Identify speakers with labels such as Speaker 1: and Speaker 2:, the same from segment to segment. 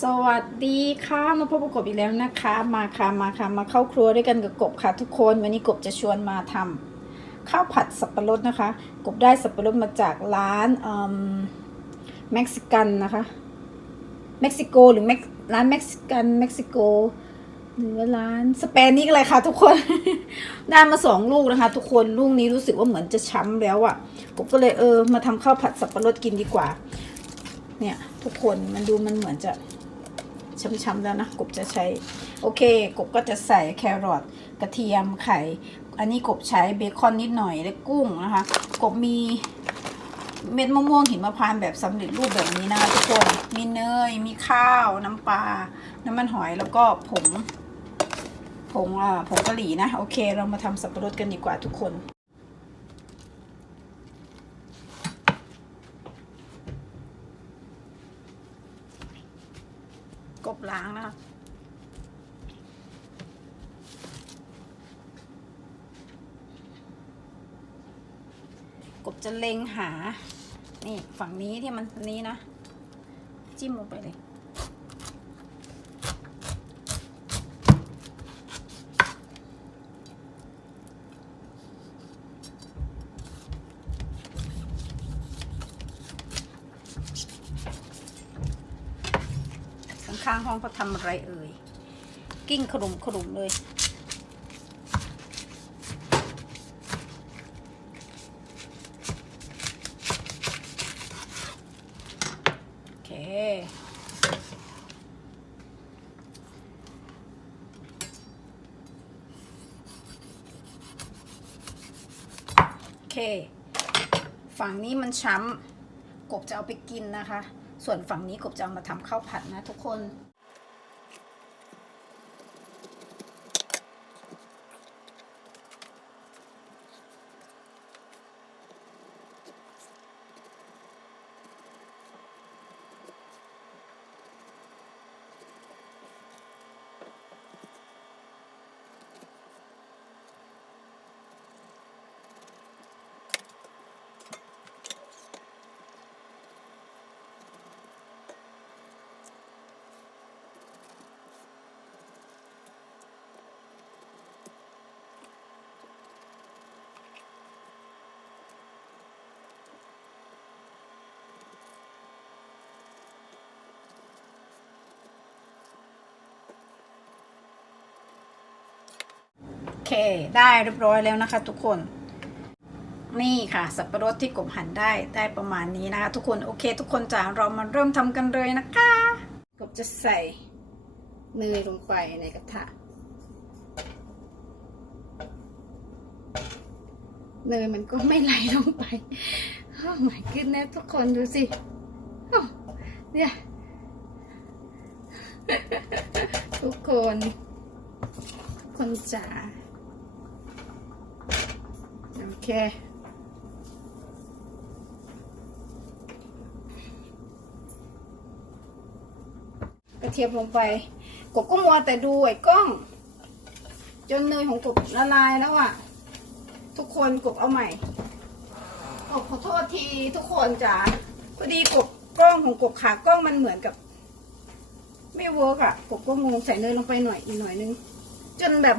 Speaker 1: สวัสดีค่ะมาพบกับกบอีกแล้วนะคะ มาค่ะมาค่ะมาเข้าครัวด้วยกันกับกบค่ะ ทุกคนวันนี้กบจะชวนมาทำข้าวผัดสับปะรดนะคะ กบได้สับปะรดมาจากร้านเม็กซิกันนะคะเม็กซิโกหรือร้านเม็กซิกันเม็กซิโกหรือว่าร้านสเปนนี่ก็เลยค่ะ ทุกคน ได้มาสองลูกนะคะ ทุกคนลูกนี้รู้สึกว่าเหมือนจะช้ำแล้วอะ่ะกบก็เลยเออมาทำข้าวผัดสับปะรดกินดีกว่าเนี่ยทุกคนมันดูมันเหมือนจะ ช้ำๆแล้วนะกบจะใช้ โอเค กบก็จะใส่แครอทกระเทียมไข่ อันนี้กบใช้เบคอนนิดหน่อยและกุ้งนะคะ กบมีเม็ดมะม่วงหิมพานต์แบบสำเร็จรูปแบบนี้นะคะทุกคนมีเนย มีข้าว น้ำปลา น้ำมันหอยแล้วก็ผงผงอ่าผงกะหรี่นะ โอเค เรามาทำสับปะรดกันดีกว่าทุกคน กบล้างนะคะกบจะเล็งหา นี่ฝั่งนี้ที่มันนี้นะ จิ้มลงไปเลย ข้างห้องเขาทำอะไรเอ่ย กิ้งขรุมขรุมเลย โอเค โอเค ฝั่งนี้มันช้ำกบจะเอาไปกินนะคะ ส่วนฝั่งนี้กบจะเอามาทำข้าวผัดนะทุกคน เคได้เรียบร้อยแล้วนะคะ ทุกคนนี่ค่ะ สับปะรดที่กบหั่นได้ได้ประมาณนี้นะคะ ทุกคนโอเค ทุกคนจ๋าเรามาเริ่มทำกันเลยนะคะกบจะใส่เนยลงไปในกระทะเนยมันก็ไม่ไหลลงไปโอ้ my goodness ทุกคนดูสิเนี่ยทุกคน คนจ๋า โอเค กระเทียมลงไป กบก็มัวแต่ดูไอ้กล้อง จนเนยของกบละลายแล้วอะ่ะ ทุกคนกบเอาใหม่กบขอโทษทีทุกคนจ๋าพอดีกบกล้องของกบขากล้องมันเหมือนกับ ไม่เวิร์กอะกบก็งงใส่เนยลงไปหน่อยอีกหน่อยนึง จนแบบ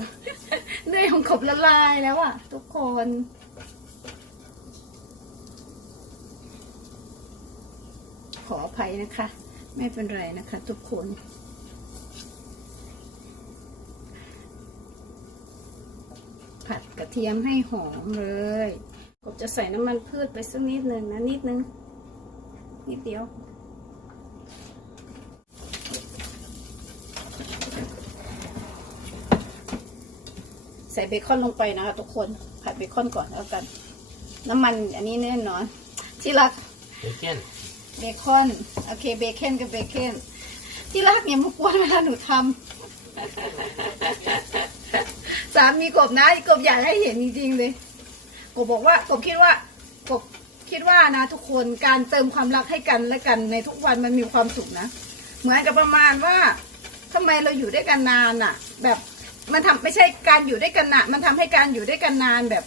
Speaker 1: เนยของกบละลายแล้วอะทุกคนขออภัยนะคะ ไม่เป็นไรนะคะ ทุกคน ผัดกระเทียมให้หอมเลยกบจะใส่น้ำมันพืชไปสักนิดหนึ่งนะนิดนึงนิดเดียว ใส่เบคอนลงไปนะคะทุกคนผัดเบคอนก่อนแล้วกัน น้ำมันอันนี้แน่นอน ที่รัก
Speaker 2: Bacon.
Speaker 1: เบคอนโอเคเบคอนกับเบคอนที่รักเนี่ยมากวนเวลาหนูทำสามีกบนะกบอยากให้เห็นจริงๆเลยกบบอกว่ากบคิดว่ากบคิดว่านะทุกคนการเติมความรักให้กันและกันในทุกวันมันมีความสุขนะ เหมือนกับประมาณว่าทำไมเราอยู่ด้วยกันนานอะแบบ มันทำไม่ใช่การอยู่ด้วยกันนะมันทำให้การอยู่ด้วยกันนานแบบ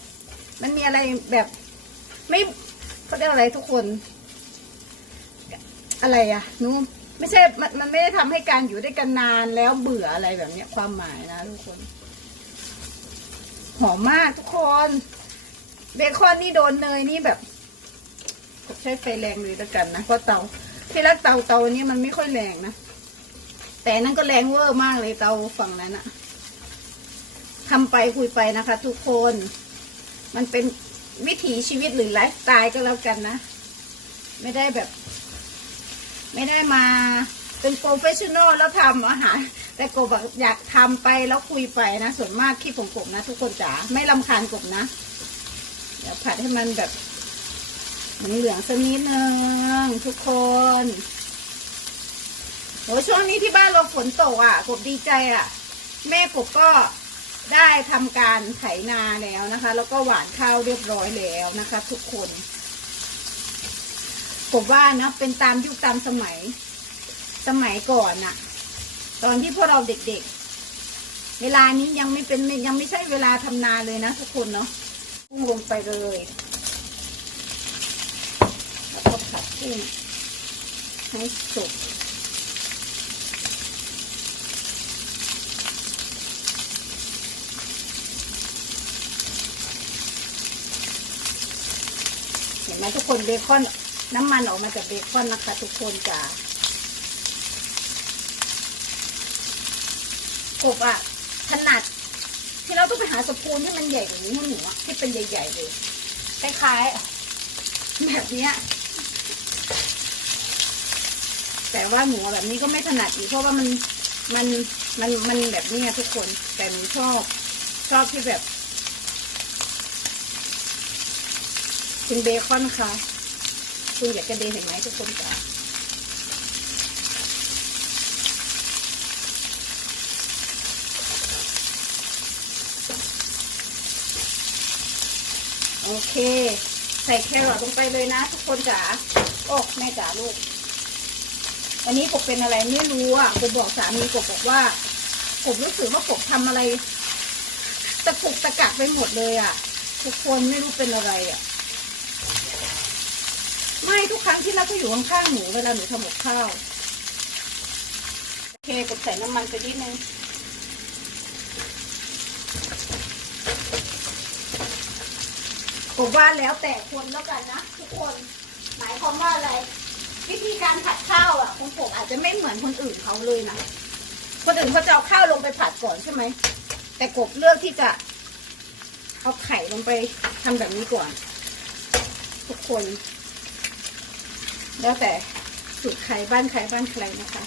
Speaker 1: มันมีอะไรแบบ ไม่เขาเรียกอะไรทุกคน อะไรอะนู้ไม่ใช่มันมันไม่ได้ทำให้การอยู่ด้วยกันนานแล้วเบื่ออะไรแบบเนี้ยความหมายนะทุกคน หอมมากทุกคนเบคอนนี่โดนเนยนี่แบบใช้ไฟแรงเลยแล้วกันนะเพราะเตาที่รักเตาเตาเนี้ยมันไม่ค่อยแรงนะแต่นั่นก็แรงเวอร์มากเลยเตาฝั่งนั้นอะ ทำไปคุยไปนะคะ ทุกคน มันเป็นวิถีชีวิตหรือไลฟ์สไตล์ก็แล้วกันนะ ไม่ได้แบบ ไม่ได้มาเป็นโปรเฟชชั่นอลแล้วทำอาหาร แต่กบอะอยากทำไปแล้วคุยไปนะ ส่วนมากคลิปของกบนะ ทุกคนจ๋าไม่ลำคาญกบนะเดี๋ยวผัดให้มันแบบเหลืองๆสักนิดนึงทุกคนโหช่วงนี้ที่บ้านเราฝนตกอะกบดีใจอะ แม่กบก็ ได้ทำการไถนาแล้วนะคะ แล้วก็หว่านข้าวเรียบร้อยแล้วนะคะ ทุกคนผมว่านะเป็นตามยุคตามสมัยสมัยก่อนน่ะ ตอนที่พวกเราเด็กๆ เวลานี้ยังไม่เป็นยังไม่ใช่เวลาทำนาเลยนะทุกคนเนาะกุ้งลงไปเลยแล้วก็ผัดกุ้งให้สุก ไหมทุกคนเบคอนน้ำมันออกมาจากเบคอนนะคะ ทุกคนจ้ากบอะถนัดที่เราต้องไปหาสปูนที่มันใหญ่กว่านี้ให้หนูอที่เป็นใหญ่ๆเลยคล้ายๆแบบเนี้ยแต่ว่าหนูแบบนี้ก็ไม่ถนัดอีกเพราะว่ามันมันมันมันแบบนี้ทุกคนแต่หนูชอบชอบที่แบบ เป็นเบคอนค่ะ คุณอยากจะเดนเห็นไหมทุกคนจ้าโอเค ใส่แครอทลงไปเลยนะ ทุกคนจ๋าโอ้แม่จ๋าลูกวันนี้กบเป็นอะไรไม่รู้อะกบบอกสามีกบบอกว่ากบรู้สึกว่ากบทำอะไร ตะกุกตะกักไปหมดเลยอะ ทุกคนไม่รู้เป็นอะไรอะ ไม่ทุกครั้งที่เราก็อยู่ข้างๆหนูเวลาหนูทำกับข้าวโอเคกดใส่น้ำมันไปนิดนึงผมว่าแล้วแต่คนแล้วกันนะทุกคนหมายความว่าอะไร วิธีการผัดข้าวอะของผมอาจจะไม่เหมือนคนอื่นเขาเลยนะคนอื่นเขาจะเอาข้าวลงไปผัดก่อนใช่ไหมแต่กบเลือกที่จะเอาไข่ลงไปทำแบบนี้ก่อน ทุกคน แล้วแต่สูตรใครบ้านใครบ้านใครนะคะ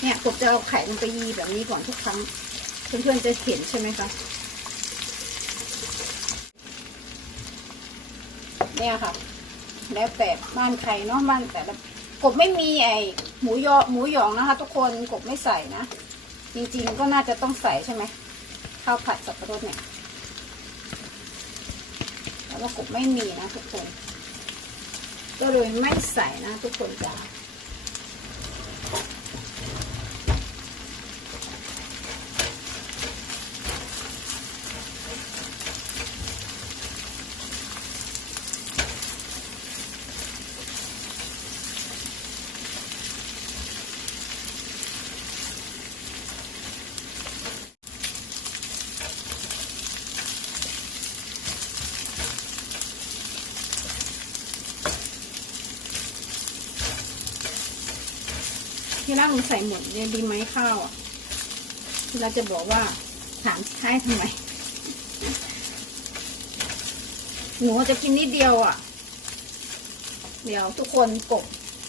Speaker 1: เนี่ยผมจะเอาไข่ลงไปยีแบบนี้ก่อนทุกครั้ง เพื่อนๆจะเห็นใช่ไหมคะเนี่ยค่ะ แล้วแต่บ้านใครเนาะบ้านแต่ละกบไม่มีไอหมูยอหมูหยองนะคะ ทุกคนกบไม่ใส่นะ จริงๆก็น่าจะต้องใส่ใช่ไหมข้าวผัดสับปะรดเนี่ยแต่ว่ากบไม่มีนะทุกคน ก็เลยไม่ใส่นะทุกคนจ้า ที่รักหนูใส่หมดเนี่ยดีไหมข้าวอะที่รักจะบอกว่าถามใช่ทำไมหนูจะกินนิดเดียวอะ เดี๋ยวทุกคนกบ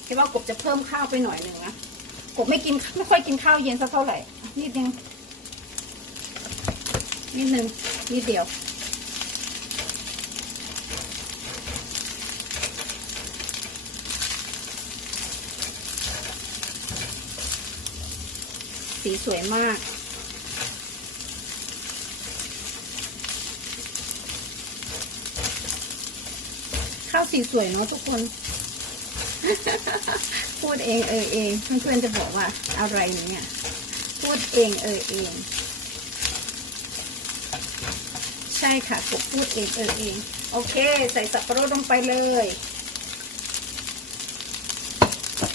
Speaker 1: คิดว่ากบจะเพิ่มข้าวไปหน่อยหนึ่งนะกบไม่กินไม่ค่อยกินข้าวเย็นสักเท่าไหร่นิดนึงนิดนึงนิดเดียว สีสวยมาก ข้าวสีสวยเนาะทุกคน พูดเองเออเองเพื่อนๆจะบอกว่าอะไรเนี่ย พูดเองเออเอง ใช่ค่ะกบพูดเองเออเอง โอเค ใส่สับปะรดลงไปเลย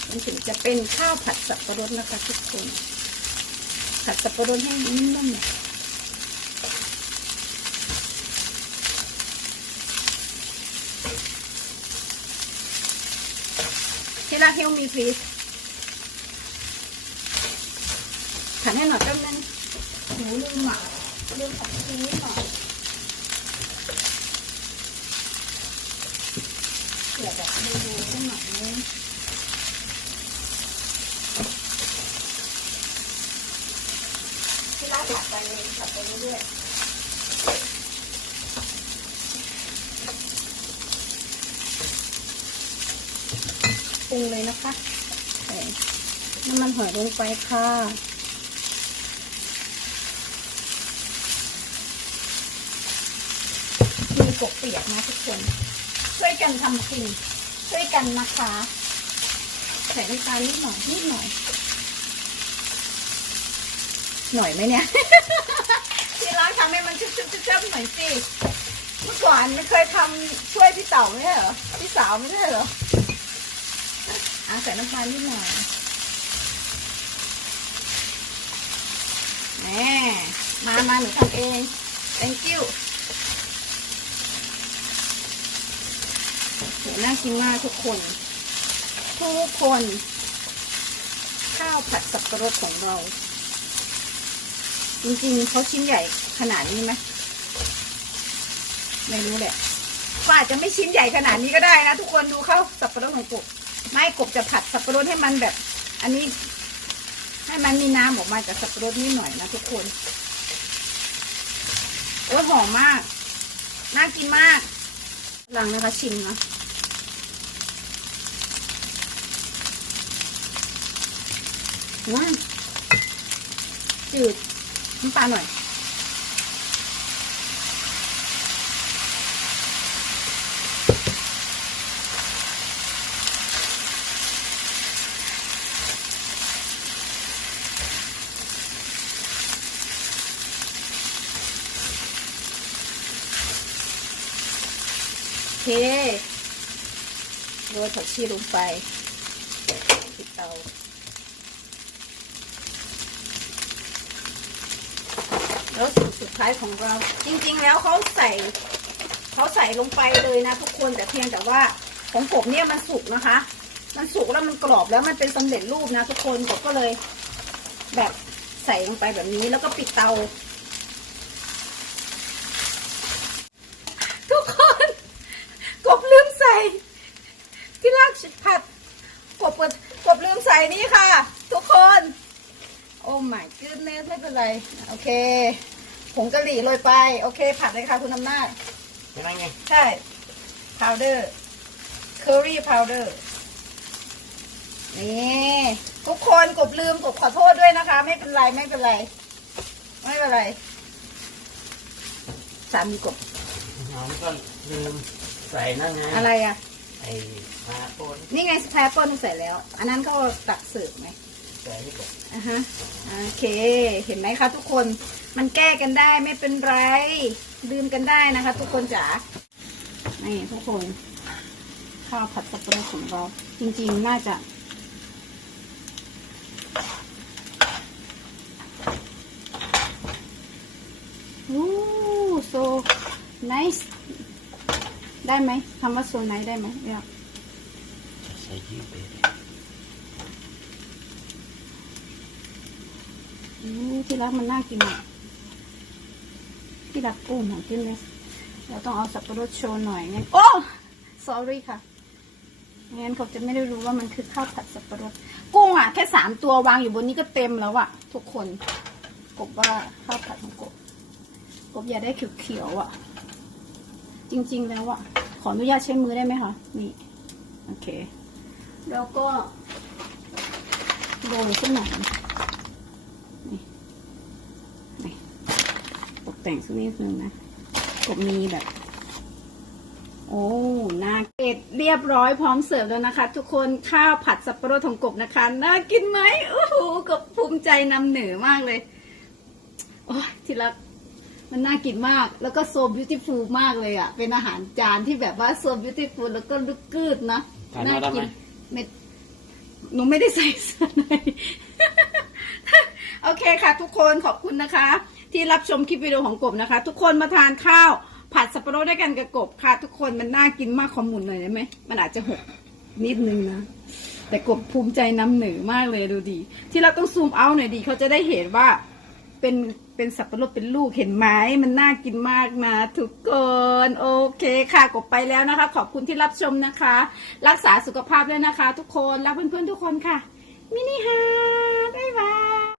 Speaker 1: มันถึงจะเป็นข้าวผัดสับปะรดนะคะทุกคน ผัดสับปะรดให้นิ่มๆหน่อยที่รัก help me please ผัดให้หน่อยแป๊บนึงหนูลืมอะลืมของชีสหน่อยเผื่อแบบดูดูสักหน่อยนึงที่รักผัดไปเลยผัดไปเรื่อยๆ ปรุงเลยนะคะใส่น้ำมันหอยลงไปค่ะมีกบเปียกนะทุกคน ช่วยกันทำกินช่วยกันนะคะใส่น้ำตาลนิดหน่อยนิดหน่อย หน่อยไหมเนี่ยที่ร้านทำให้มันชุบชุบชุบชุบหน่อยสิเมื่อก่อนไม่เคยทำช่วยพี่เต่าไม่ใช่เหรอพี่สาวไม่ใช่เหรอ อะใส่น้ำตาลนิดหน่อยแหมมามาหนูทำเอง thank you โหน่ากินมากทุกคน ทุกคน ข้าวผัดสับปะรดของเรา จริงๆเขาชิ้นใหญ่ขนาดนี้ไหมไม่รู้แหละก็อาจจะไม่ชิ้นใหญ่ขนาดนี้ก็ได้นะทุกคนดูข้าวสับปะรดของกบ ไม่กบจะผัดสับปะรดให้มันแบบ อันนี้ ให้มันมีน้ำออกมาจากสับปะรดนิดหน่อยนะทุกคน โอ้ยหอมมาก น่ากินมากหลังนะคะชิมนะจืดน้ำตาหน่อย เคโรยผักชีลงไปปิดเตาแล้วสูตรสุดท้ายของเรา จริงๆแล้วเขาใส่เขาใส่ลงไปเลยนะทุกคนแต่เพียงแต่ว่าของผมเนี่ยมันสุกนะคะ มันสุกแล้วมันกรอบแล้วมันเป็นสำเร็จรูปนะทุกคนผมก็เลยแบบใส่ลงไปแบบนี้แล้วก็ปิดเตา ทุกคนกบลืมใส่ ที่รากผัดกบกบลืมใส่นี่ค่ะ ทุกคน โอ้ my goodness ไม่ เป็นไร โอเค ผงกะหรี่โรยไป โอเค ผัดเลยค่ะคุณอำนาจ
Speaker 2: ไม่ได้ไง
Speaker 1: ใช่ powder curry powder นี่ทุกคนกบลืมกบขอโทษด้วยนะคะ ไม่เป็นไรไม่เป็นไร ไม่เป็นไร สามีกบ
Speaker 2: น้องก็ลืมใส่นั่นไง
Speaker 1: อะไรอะ
Speaker 2: ไอ้มาปน
Speaker 1: นี่ไงสแตปเปิลใส่แล้ว อันนั้นก็ตักเสิร์ฟไหม
Speaker 2: ใส่ให้กบ
Speaker 1: อะฮะโอเค เห็นไหมคะทุกคนมันแก้กันได้ไม่เป็นไรลืมกันได้นะคะ ทุกคนจ๋านี่ทุกคนข้าวผัดสับปะรดของเรา จริงๆน่าจะโอ้ so nice ได้ไหมคำว่า so nice ได้ไหมเนี่ย
Speaker 2: ใส่ยืดไป
Speaker 1: อืมที่รักมันน่ากินอะที่รักกุ้งของกินเลยเราต้องเอาสับปะรดโชว์หน่อยงั้นโอ้ sorry ค่ะงั้นเขาจะไม่ได้รู้ว่ามันคือข้าวผัดสับปะรดกุ้งอะแค่สามตัววางอยู่บนนี้ก็เต็มแล้วอะทุกคนกบว่าข้าวผัดของกบกบอย่าได้เขียวๆอะ จริง ๆ แล้วอะขออนุญาตใช้มือได้ไหมคะนี่โอเค แล้วก็โรยขึ้นหน่อย ตก แต่งสักนิดนึงนะกบมีแบบ โอ้น่าเก็ดเรียบร้อยพร้อมเสิร์ฟแล้วนะคะ ทุกคนข้าวผัดสับปะรดของกบนะคะน่ากินไหมโอ้โหกบภูมิใจนำเหนือมากเลยโอ้ยที่รักมันน่ากินมาก แล้วก็โซบิวตี้ฟูลมากเลยอะ่ะ เป็นอาหารจานที่แบบว่าโซบิวตี้ฟูลแล้วก็ลึกกืดนะ
Speaker 2: ถ่ายหน้าได้ไหม
Speaker 1: เม็ดหนูไม่ได้ใส่เสื้อในโอเคค่ะทุกคนขอบคุณนะคะ ที่รับชมคลิปวิดีโอของกบนะคะ ทุกคนมาทานข้าว ผัดสับปะรดด้วยกันกับกบค่ะ ทุกคนมันน่ากินมากขอมุนหน่อยได้ไหมมันอาจจะหกนิดนึงนะ แต่กบภูมิใจนำเหนือมากเลยดูดี ที่เราต้องซูมเอาหน่อยดีเขาจะได้เห็นว่าเป็นเป็นสับปะรดเป็นลูกเห็นไหมมันน่ากินมากนะทุกคนโอเคค่ะกบไปแล้วนะคะ ขอบคุณที่รับชมนะคะ รักษาสุขภาพด้วยนะคะ ทุกคนรักเพื่อนๆทุกคนค่ะมินิฮาร์ทบ๊ายบาย